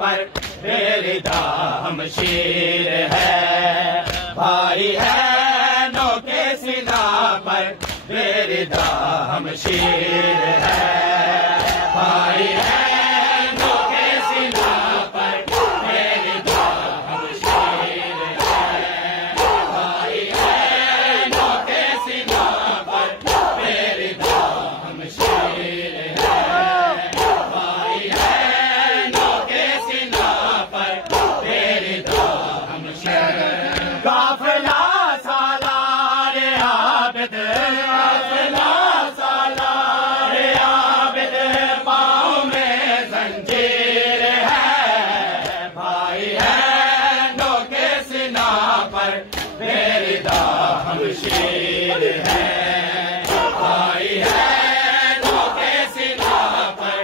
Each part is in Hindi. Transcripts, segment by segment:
पर बेरिदा हम शेर है, भाई है नो के सीना पर बेरिदा हम शेर है, भाई है नो के सीना पर बेरिदा हम शेर है, भाई है नो के सीना पर बेरिदा हम शेर है, भाई है नो के सीना पर बेरिदा हम शेर है। काफिला सालार आबिद, काफिला सालार आबिद, पाँव में जंजीर है, भाई है नो के सीना पर बेरिदा हम शेर है, भाई है नो के सीना पर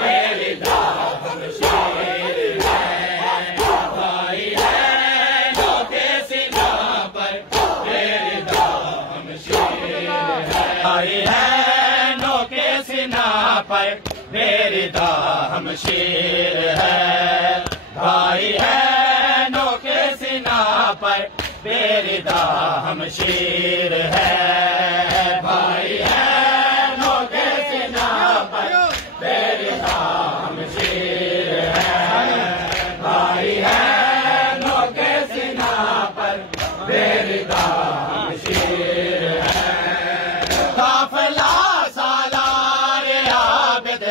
बेरिदा हम शेर है, भाई है नो के सीना पर बेरिदा हम शेर है, भाई है नो के सीना पर बेरिदा हम शेर है, भाई है नो के सीना पर बेरिदा हम शेर है, भाई है नो के सीना पर बेरिदा हम शेर है, भाई है नो के सीना पर बेरिदा हम शेर है। काफिला सालार आबिद,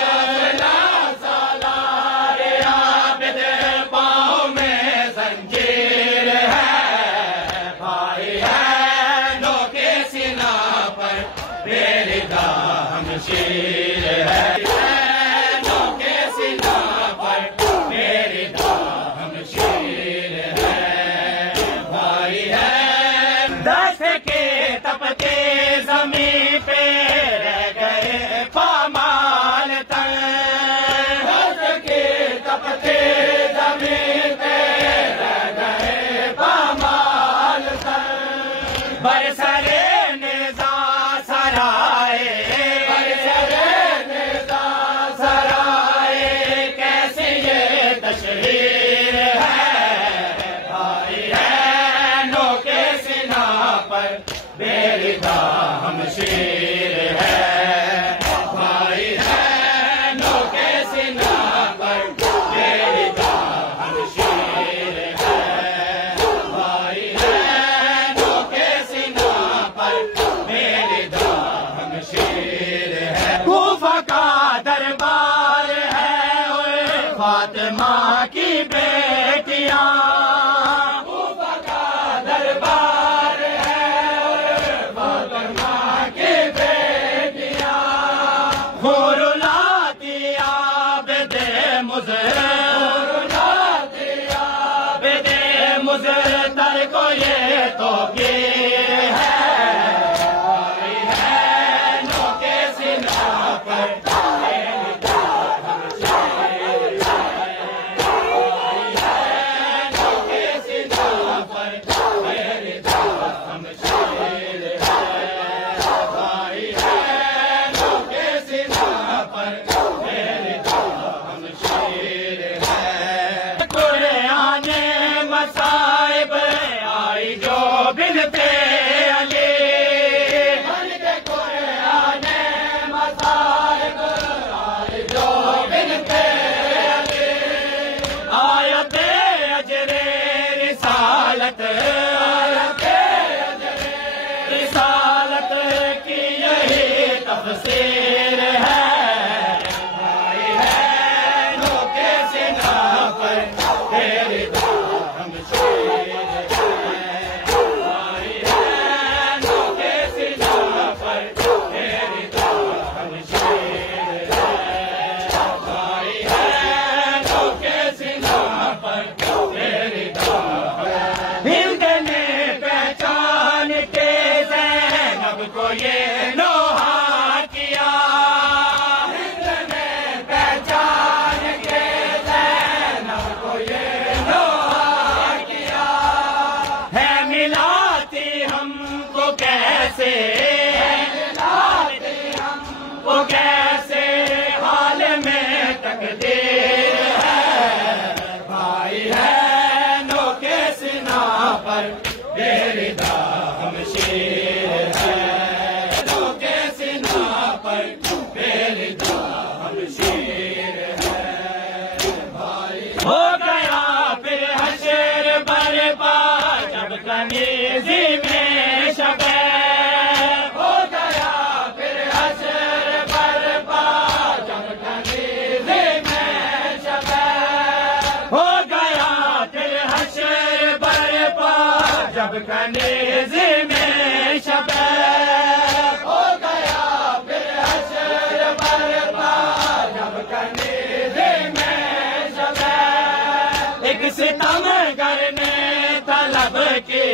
काफिला सालार आबिद, पाँव में जंजीर है, भाई है नो के सीना पर बेरिदा हम शेर है, नो के सीना पर बेरिदा हम शेर है, भाई है। दस्त के तपते ज़मीं पे रह गए पामाल तन, दस्त के तपते ज़मीं पे रह गए पामाल तन, बरसरे निज़ा सराए, बरसरे निज़ा सराए, कैसे ये तशरीर है, भाई है नो के सीना पर बेरिदा हम शेर है, भाई है नो के सीना पर बेरिदा हम शेर है, भाई है नो के सीना पर बेरिदा हम शेर है। कूफा का दरबार है ओए फातिमा की बेटियां, कूफा का दरबार है ओए फातिमा की बेटियां, खुरुलाती आबिद मुज़र, खुरुलाती आबिद मुज़र, तर को ये तो की है, भाई है नो के सीना पर बेरिदा हम शेर है, भाई है नो के सीना पर बेरिदा हम शेर है, भाई है नो के सीना पर बेरिदा हम शेर है। कुराने मसाइब आई जो बिनते अली, कुराने मसाइब आई जो बिनते अली, आयते अजरे रिसालत, आयते अजरे रिसालत की यही तफसीर है, भाई है नो के सीना पर बेरिदा हम शेर है, भाई है नो के सीना पर बेरिदा हम शेर है, भाई है नो के सीना पर बेरिदा हिंद ने पहचान के ज़ैनब को ये लोहा किया, बेरिदा हम शेर है, रोके सीना पर बेरिदा हम शेर है। हो गया फिर हशर बरपा जब कनीज़ी में शबे, हो गया फिर हशर बरपा जब कनीज़ी में शबे, हो गया फिर हशर बरपा जब कनीज़ी में शबे, हो गया फिर हशर बरपा जब कनीज़ी में शबे। एक सितमगर ने तलब की